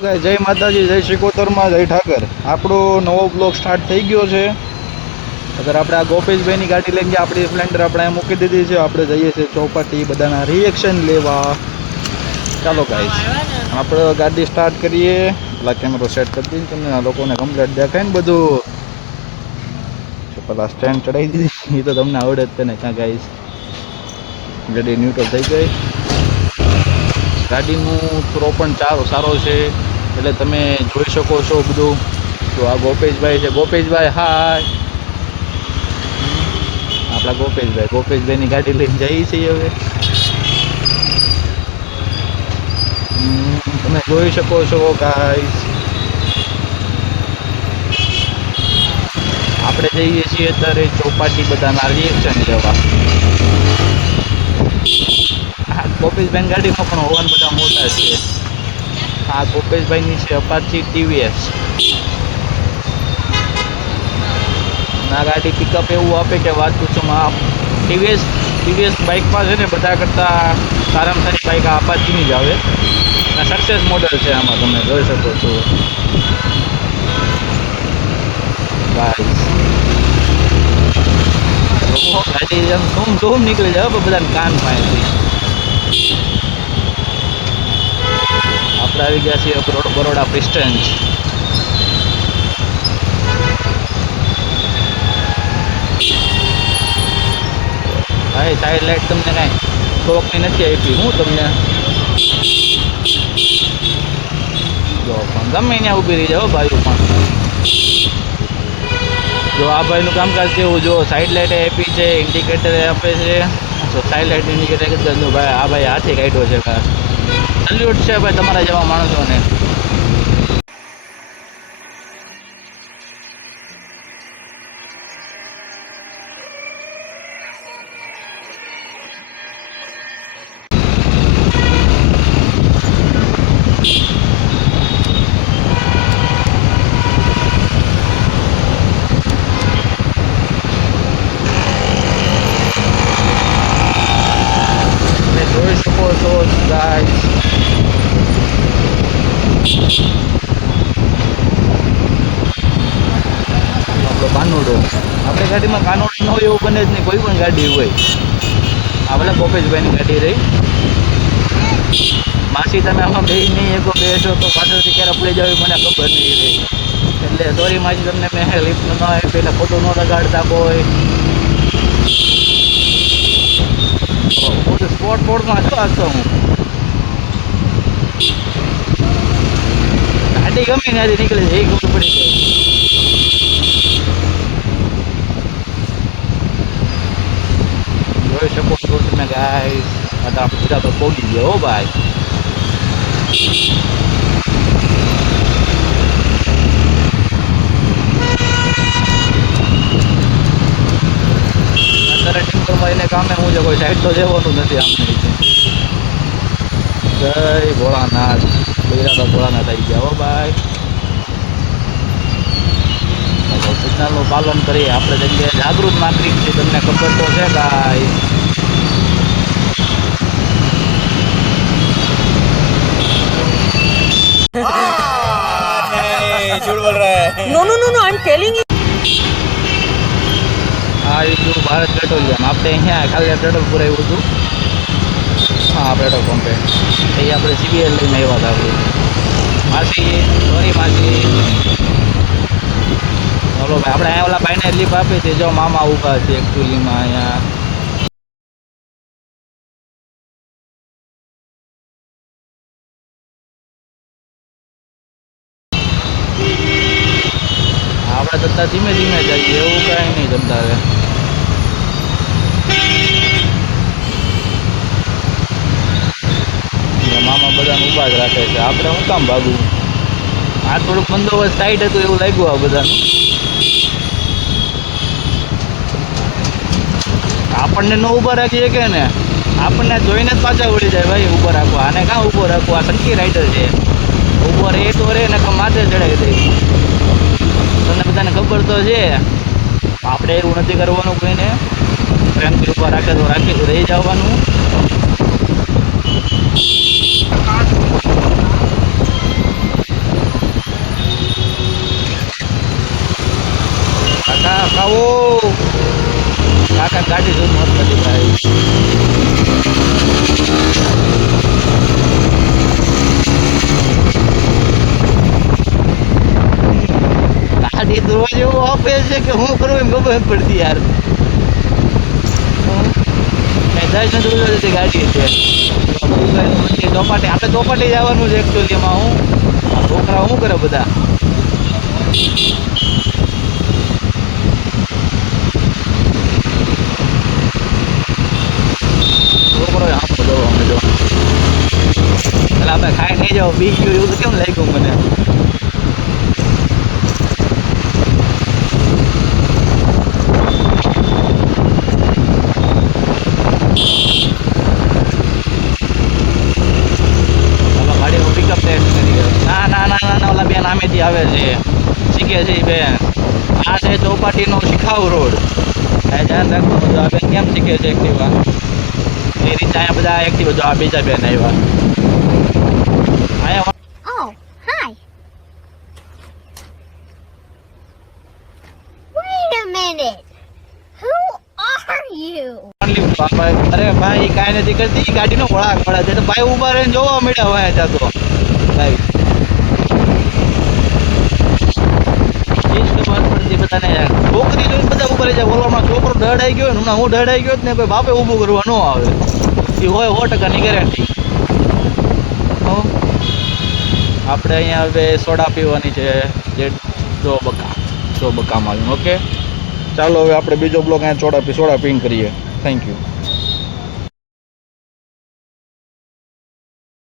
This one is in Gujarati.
જય માતાજી, જય શિકોતરમાં, જય ઠાકર. આપણો નવો બ્લોગ સ્ટાર્ટ થઈ ગયો છે. અગર આપણે આ ગોપેશભાઈની ગાડી લઈને આપણી સ્પ્લેન્ડર આપણે અહીં મૂકી દીધી છે. આપણે જઈએ છીએ ચોપાટી બધાના રિએક્શન લેવા. ચાલો ગાઈસ, આપણે ગાડી સ્ટાર્ટ કરીએ. પેલા કેમેરો સેટ કરી દઈએ તમને આ લોકોને કમ્પ્લીટ દેખાય ને બધું. પેલા સ્ટેન્ડ ચડાવી દીધી એ તો તમને આવડે જ તને ક્યાં ગાઈસ. ગાડી ન્યુટ્રલ થઈ ગઈ. ગાડીનું થ્રો પણ સારો છે એટલે તમે જોઈ શકો છો બધું. તો આ ગોપેશભાઈ છે. ગોપેશભાઈ હાય. આપણા ગોપેશભાઈની ગાડી લઈને જઈએ છીએ હવે. તમે જોઈ શકો છો ગાઈસ. આપણે જઈએ છીએ અત્યારે ચોપાટી બધાના રિએક્શન લેવા. ગોપેશભાઈ ગાડીમાં પણ હોવાન બધા મોટા છે. આ ગોપેશભાઈની છે અપાચી ટીવીએસ. આ ગાડી પિકઅપ એવું આપે કે વાત પૂછો. ટીવીએસ બાઇકમાં છે ને બધા કરતાં સારામાં સારી બાઇક આ અપાચીની જ આવે. અને સક્સેસ મોડલ છે આમાં તમે જોઈ શકો છો ગાઈસ. ગાડી જેમ ધૂમ નીકળી જાય બધાને કાન પાસેથી. આપણે આવી ગયા છીએ બરોડા પ્રિસ્ટન્સ. ભાઈ સાઈડ લાઈટ તમને કાંઈ શોખની નથી આપી હું તમને. જો પણ ગમે ત્યાં ઊભી રહી જાઓ ભાઈઓ પણ. જો આ ભાઈનું કામકાજ કેવું, જો સાઈડ લાઈટ આપી છે, ઇન્ડિકેટર આપે છે. તો સાઈડ લાઈટ ઇન્ડિકેટર ભાઈ આ ભાઈ હાથે કાઢ્યો છે. સલ્યુટ છે ભાઈ તમારા જેવા માણસોને. જોઈ શકો છો ગાઈસ. આપણો કાનોડો. આપણી ગાડીમાં કાનોડો ન હોય એવું બને જ નહીં. કોઈ પણ ગાડી હોય. આપણે ગોપેશભાઈની ગાડી રહી. માસી તમે આમાં બે નહીં એકો બેસો તો પાછળથી ક્યારે પડી જાવ મને ખબર નહીં રહી. એટલે સોરી માસી તમને મેં લિફ્ટ ન આપી એટલે ખોટું ન લગાડતા કોઈ. સ્પોટ બોર્ડમાં હતો આજ તો હું. ગાડી ગમે ત્યાંથી નીકળી જાય એ ખબર પડી ગઈ. જોઈ શકો છો તમે ગાઈસ. આપણે બધા તો પહોંચી ગયા હો ભાઈ. અત્યારે ટિમ્પરમાં એને કામે હું છે કોઈ સાઈડ તો જવાનું નથી આમને. જય ભોળાનાથ. બૈરા ભોળાનાથ આવી ગયા હો ભાઈ. સિગ્નલનું પાલન કરીએ. આપણે જગ્યાએ જાગૃત નાગરિક છે તમને ખબર તો છે ગાઈસ. झूठ बोल रहा है. No, I am telling you. આ રીતનું ભારત પેટ્રોલિયમ. આપણે અહીંયા ખાલી પેટ્રોલ પુરાવ્યું હતું. હા પેટ્રોલ પંપે એ આપણે CBL લઈને આવ્યા હતા. આપણે માસી સોરી માસી. ચલો ભાઈ આપણે અહીંયા ઓલા ભાઈને લીપ આપી છે. જો મામા ઊભા છે એકચ્યુઅલીમાં અહીંયા. આપણે જતા ધીમે ધીમે જઈએ એવું કાંઈ નહીં જમતા હવે. મામા બધાને ઊભા જ રાખે છે. આપણે શું કામ ભાગવું. આ થોડુંક બંદોબસ્ત ટાઈટ હતું એવું લાગ્યું આ બધાનું. આપણને ન ઊભા રાખીએ કે ને આપણને જોઈને જ પાછા વળી જાય ભાઈ. ઊભો રાખવો આને કાં ઊભો રાખવો. આ સનકી રાઇડર છે. ઊભો રહે તો રે ને માથે ચડાવી દે. તમને બધાને ખબર તો છે. આપણે એવું નથી કરવાનું કોઈને. પ્રેમથી ઊભા રાખે તો રાખી રહી જવાનું. ગાડી જોઈને મત નથી ભાઈ. ગાડી રોજ એવું આપે છે કે હું કરું એમ ખબર નથી પડતી યાર. દસ ને દૂર જતી ગાડી છે ચોપાટી. આપણે ચોપાટી જવાનું છે એકચ્યુઅલી. એમાં હું છોકરા શું કરે બધા છોકરો આમ બધો અમે જો એટલે આપણે ખાઈ નહીં જાવ બી ગયું એવું તો કેમ લાગ્યું મને. ઓલા બેન સામેથી આવે છે, શીખે છે બેન. આ છે ચોપાટીનો શીખાવ રોડ. ધ્યાન રાખવું બધું. આ બેન કેમ શીખે છે એક્ટિવા એ રીતે. અહીંયા બધા એક્ટિવા જો આ બીજા બેન આવ્યા. અહીંયા Oh, hi. Wait a minute. Who are you? અરે ભાઈ કાંઈ નથી કરતી. ગાડીનો વળાક પડે છે તો ભાઈ ઉભા રહીને જોવા મળ્યા હોય ત્યાં તો ભાઈ. છોકરી જોઈને બધા ઉભા રહી જાય. બોલવામાં છોકરો ડડાઈ ગયો ને હમણાં હું ડડાઈ ગયો ને ભાઈ બાપે ઊભું કરવા ન આવે. એ હોય 100%ની ગેરંટી. આપણે અહીંયા હવે સોડા પીવાની છે જે જો બકામાં. ઓકે ચાલો હવે આપણે બીજો બ્લોક અહીંયા સોડા પીને કરીએ. Thank you.